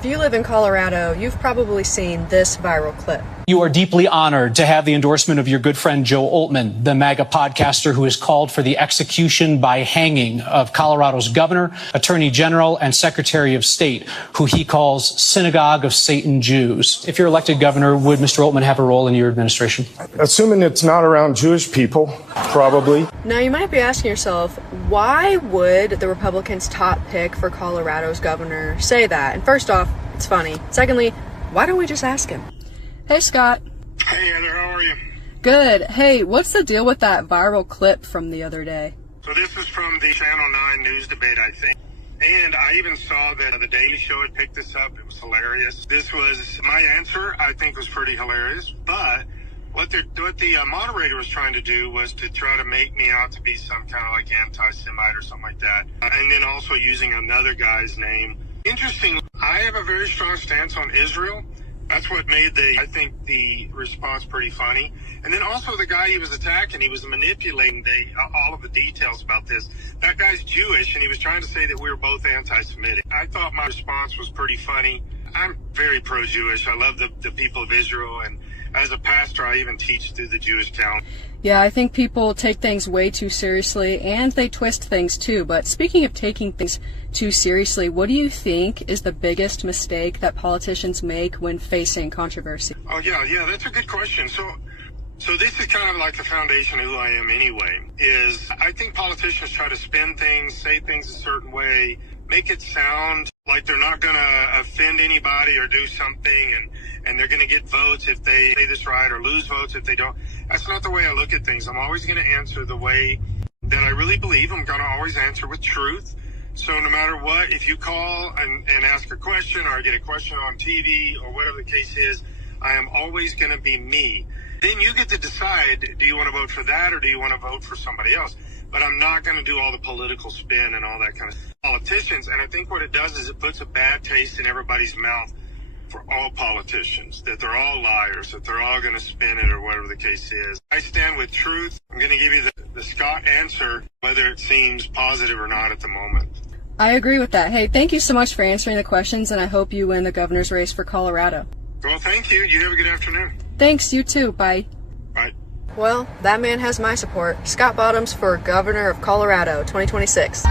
If you live in Colorado, you've probably seen this viral clip. You are deeply honored to have the endorsement of your good friend 𝗀𝗏𝗏, the MAGA podcaster who has called for the execution by hanging of Colorado's governor, attorney general, and secretary of state, who he calls synagogue of Satan Jews. If you're elected governor, would Mr. 𝗀𝗏𝗏 have a role in your administration? Assuming it's not around Jewish people, probably. Now, you might be asking yourself, why would the Republicans' top pick for Colorado's governor say that? And first off, it's funny. Secondly, why don't we just ask him? Hey, Scott. Hey, Heather, how are you? Good. Hey, what's the deal with that viral clip from the other day? So this is from the Channel 9 news debate, I think. And I even saw that the Daily Show had picked this up. It was hilarious. This was my answer, I think, was pretty hilarious. But what the moderator was trying to do was to try to make me out to be some kind of like anti-Semite or something like that. And then also using another guy's name. Interesting, I have a very strong stance on Israel. That's what made the response pretty funny. And then also the guy he was attacking, he was manipulating all of the details about this. That guy's Jewish, and he was trying to say that we were both anti-Semitic. I thought my response was pretty funny. I'm very pro-Jewish. I love the people of Israel, and as a pastor, I even teach through the Jewish town. Yeah, I think people take things way too seriously, and they twist things too. But speaking of taking things too seriously, what do you think is the biggest mistake that politicians make when facing controversy? Oh, yeah, that's a good question. So this is kind of like the foundation of who I am anyway, is I think politicians try to spin things, say things a certain way, make it sound like they're not going to offend anybody or do something, and they're going to get votes if they say this right or lose votes if they don't. That's not the way I look at things. I'm always going to answer the way that I really believe. I'm going to always answer with truth. So no matter what, if you call and ask a question, or I get a question on TV or whatever the case is, I am always going to be me. Then you get to decide, do you want to vote for that or do you want to vote for somebody else? But I'm not going to do all the political spin and all that kind of politicians. And I think what it does is it puts a bad taste in everybody's mouth for all politicians, that they're all liars, that they're all going to spin it or whatever the case is. I stand with truth. I'm going to give you the Scott answer, whether it seems positive or not at the moment. I agree with that. Hey, thank you so much for answering the questions, and I hope you win the governor's race for Colorado. Well, thank you. You have a good afternoon. Thanks, you too. Bye. Bye. Well, that man has my support. Scott Bottoms for governor of Colorado, 2026.